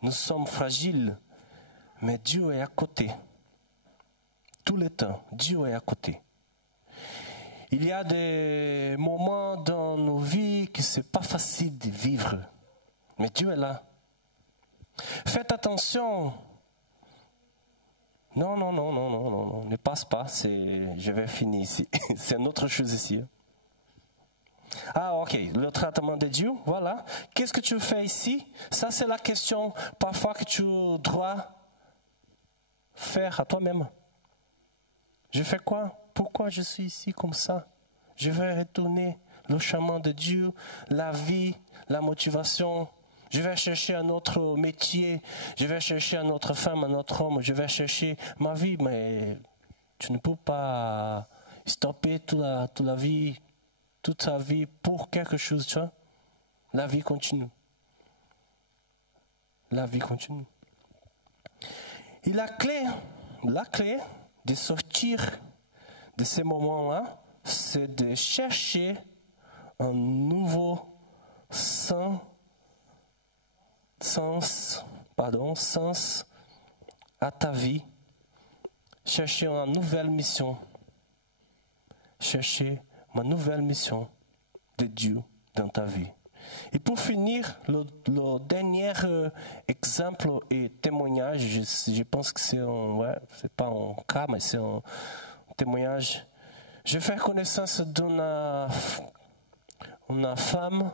Nous sommes fragiles, mais Dieu est à côté. Tout le temps, Dieu est à côté. Il y a des moments dans nos vies que ce n'est pas facile de vivre, mais Dieu est là. Faites attention. Non, ne passe pas, je vais finir ici. C'est une autre chose ici. Ah, ok, le traitement de Dieu, voilà. Qu'est-ce que tu fais ici? Ça, c'est la question parfois que tu dois faire à toi-même. Je fais quoi? Pourquoi je suis ici comme ça? Je vais retourner le chemin de Dieu, la vie, la motivation. Je vais chercher un autre métier, je vais chercher une autre femme, un autre homme, je vais chercher ma vie, mais tu ne peux pas stopper toute sa vie pour quelque chose, tu vois. La vie continue. La vie continue. Et la clé de sortir de ces moments-là, c'est de chercher un nouveau sens à ta vie. Chercher une nouvelle mission. Chercher ma nouvelle mission de Dieu dans ta vie. Et pour finir, le dernier exemple et témoignage, je pense que c'est pas un cas, mais c'est un témoignage. Je fais connaissance d'une femme,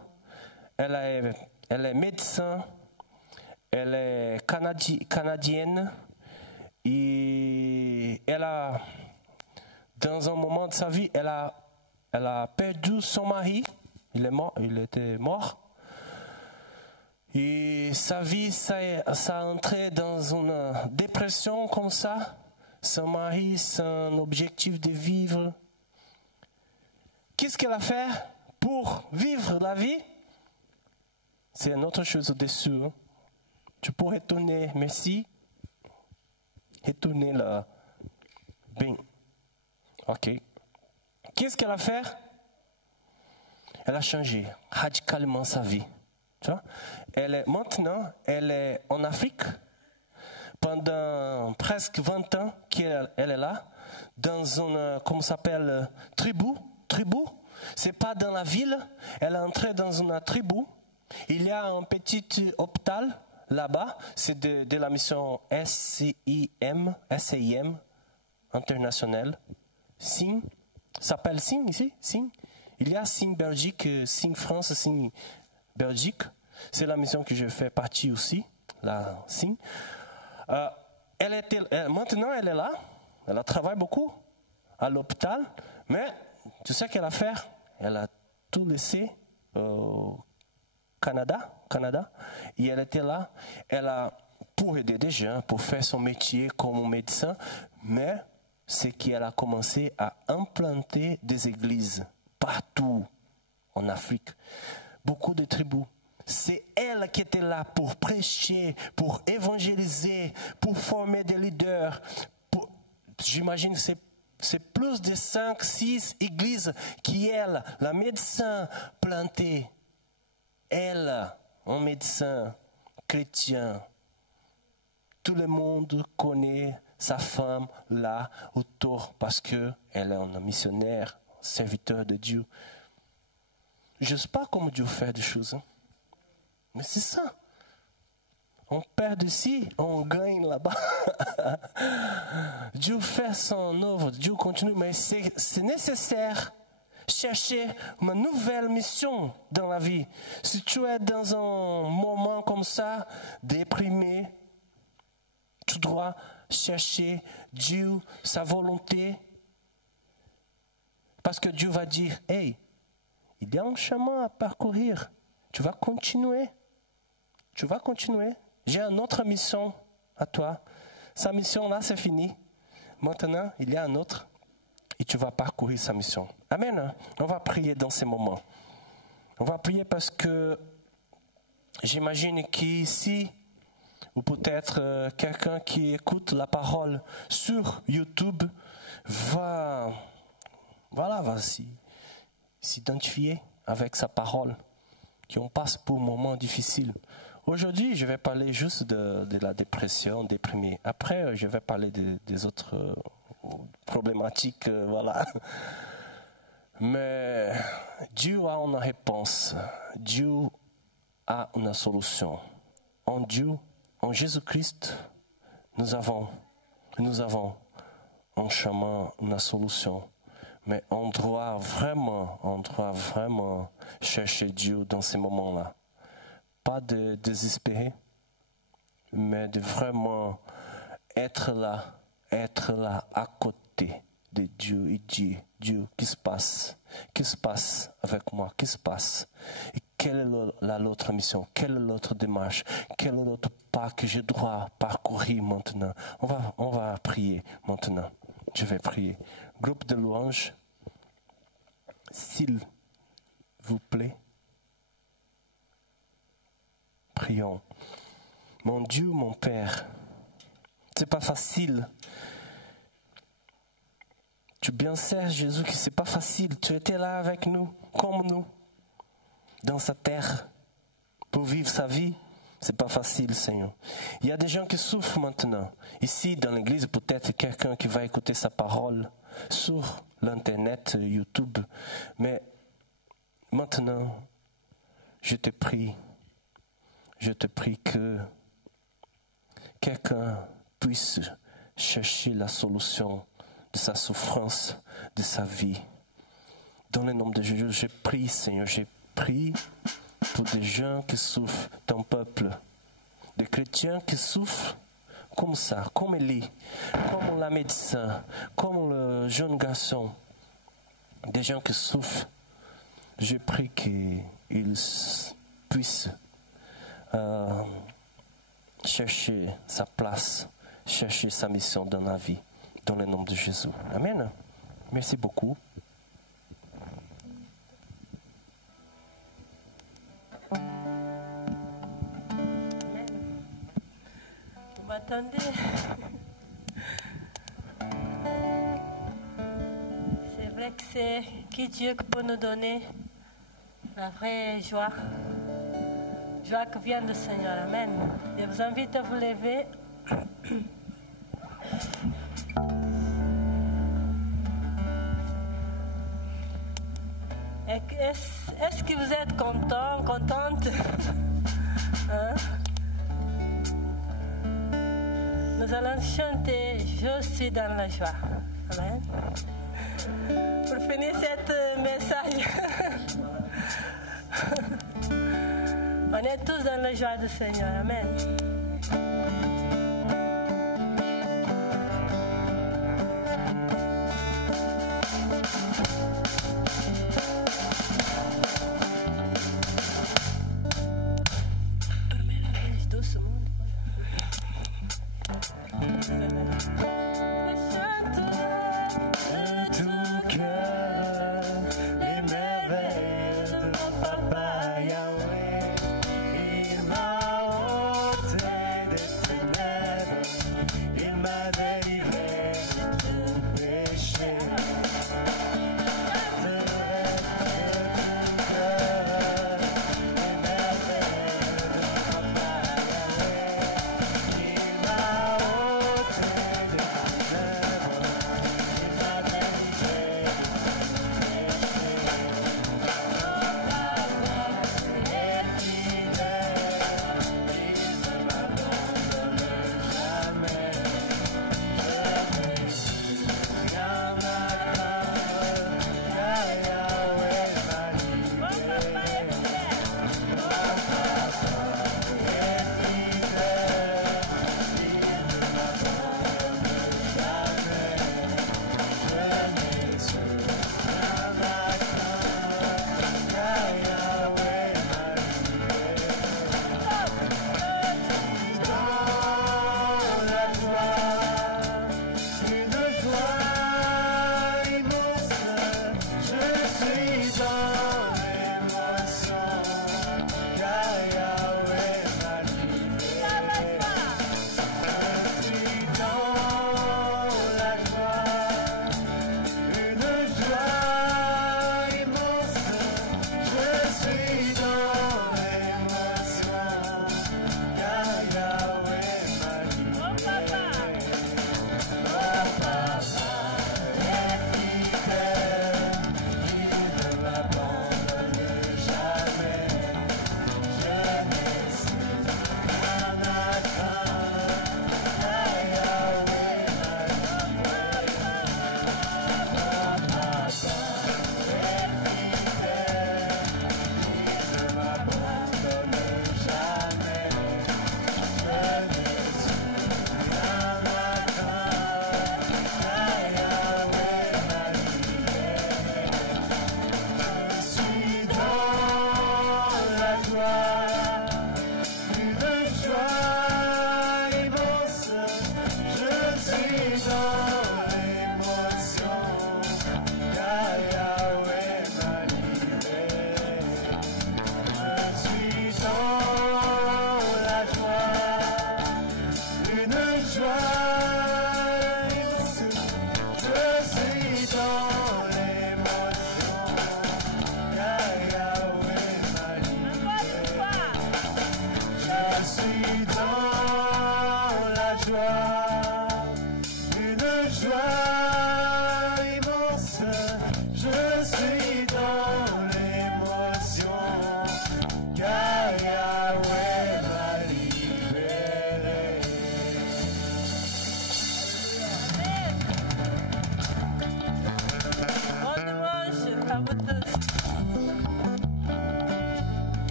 elle est médecin, elle est canadienne et elle a, dans un moment de sa vie, elle a elle a perdu son mari, il était mort. Et sa vie, ça a entré dans une dépression comme ça. Son mari, son objectif de vivre. Qu'est-ce qu'elle a fait pour vivre la vie? C'est une autre chose au-dessus. Hein. Tu peux retourner, merci. Retourner là. Bien. Ok. Qu'est-ce qu'elle a fait? Elle a changé radicalement sa vie. Tu vois? Maintenant, elle est en Afrique. Pendant presque 20 ans qu'elle est là. Dans une, comment ça s'appelle, tribu. C'est pas dans la ville. Elle est entrée dans une tribu. Il y a un petit hôpital là-bas. C'est de la mission SIM internationale. SIM. Ça s'appelle SIM ici? SIM. Il y a SIM Belgique, SIM France, SIM Belgique. C'est la mission que je fais partie aussi. La SIM. Maintenant, elle est là. Elle travaille beaucoup à l'hôpital. Mais tu sais qu'elle a fait? Elle a tout laissé au Canada. Et elle était là. Elle a pour aider des gens, pour faire son métier comme médecin. Mais c'est qu'elle a commencé à implanter des églises partout en Afrique. Beaucoup de tribus. C'est elle qui était là pour prêcher, pour évangéliser, pour former des leaders. J'imagine que c'est plus de 5, 6 églises qui, elle, la médecin, planté. Elle, un médecin chrétien. Tout le monde connaît sa femme là autour parce qu'elle est un missionnaire, serviteur de Dieu. Je ne sais pas comment Dieu fait des choses. Hein. Mais c'est ça. On perd ici, on gagne là-bas. Dieu fait son œuvre, Dieu continue, mais c'est nécessaire chercher une nouvelle mission dans la vie. Si tu es dans un moment comme ça, déprimé, tu dois chercher Dieu, sa volonté. Parce que Dieu va dire, hey, il y a un chemin à parcourir. Tu vas continuer. Tu vas continuer. J'ai une autre mission à toi. Sa mission là, c'est fini. Maintenant, il y a un autre. Et tu vas parcourir sa mission. Amen. On va prier dans ces moments. On va prier parce que j'imagine qu'ici, ou peut-être quelqu'un qui écoute la parole sur YouTube va s'identifier avec sa parole, qu'on passe pour un moment difficile. Aujourd'hui, je vais parler juste de la dépression, déprimé. Après, je vais parler des autres problématiques, voilà. Mais Dieu a une réponse. Dieu a une solution. En Dieu, en Jésus-Christ, nous avons un chemin, une solution. Mais on doit vraiment chercher Dieu dans ces moments-là. Pas de désespérer, mais de vraiment être là à côté de Dieu et dire, Dieu, qu'est-ce qui se passe avec moi, qu'est-ce qui se passe? Et quelle est l'autre mission, quelle est l'autre démarche, quel est l'autre pas que je dois parcourir maintenant? On va prier maintenant. Je vais prier. Groupe de louanges, s'il vous plaît. Prions. Mon Dieu, mon Père, c'est pas facile. Tu bien sais, Jésus, que c'est pas facile. Tu étais là avec nous, comme nous, dans sa terre, pour vivre sa vie. C'est pas facile, Seigneur. Il y a des gens qui souffrent maintenant. Ici, dans l'église, peut-être quelqu'un qui va écouter sa parole sur l'internet, YouTube. Mais maintenant, je te prie que quelqu'un puisse chercher la solution de sa souffrance, de sa vie. Dans le nom de Jésus, je prie, Seigneur, je prie pour des gens qui souffrent, ton peuple, des chrétiens qui souffrent comme ça, comme Élie, comme la médecin, comme le jeune garçon. des gens qui souffrent. Je prie qu'ils puissent chercher sa place, chercher sa mission dans la vie, dans le nom de Jésus. Amen. Merci beaucoup. Vous m'attendez? C'est vrai que c'est qui Dieu qui peut nous donner la vraie joie. Joie qui vient du Seigneur. Amen. Je vous invite à vous lever. Est-ce que vous êtes content, contente? Hein? Nous allons chanter « Je suis dans la joie ». Amen. Pour finir ce message, on est tous dans la joie du Seigneur. Amen.